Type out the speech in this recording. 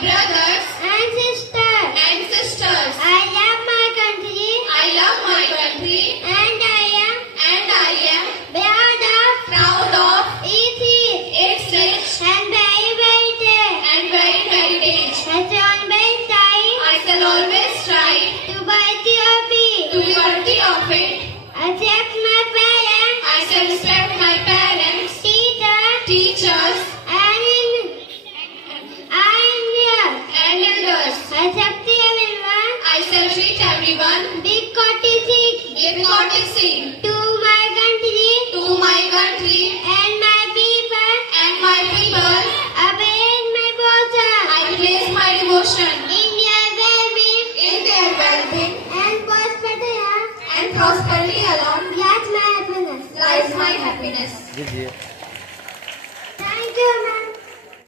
brothers and sisters. I love my country. I love my country And I am proud of its its rich and and varied heritage. I shall always try I shall always try to worthy of it. to be worthy of it. I accept my parents, I shall respect my parents, teachers, and elders. I accept everyone I shall treat everyone with courtesy with courtesy to my country to my country and my people. and my people. I praise my bosom I place my devotion in their well-being in their well-being and prosperity. and prosperity alone That's my happiness. lies my happiness. Thank you, ma'am.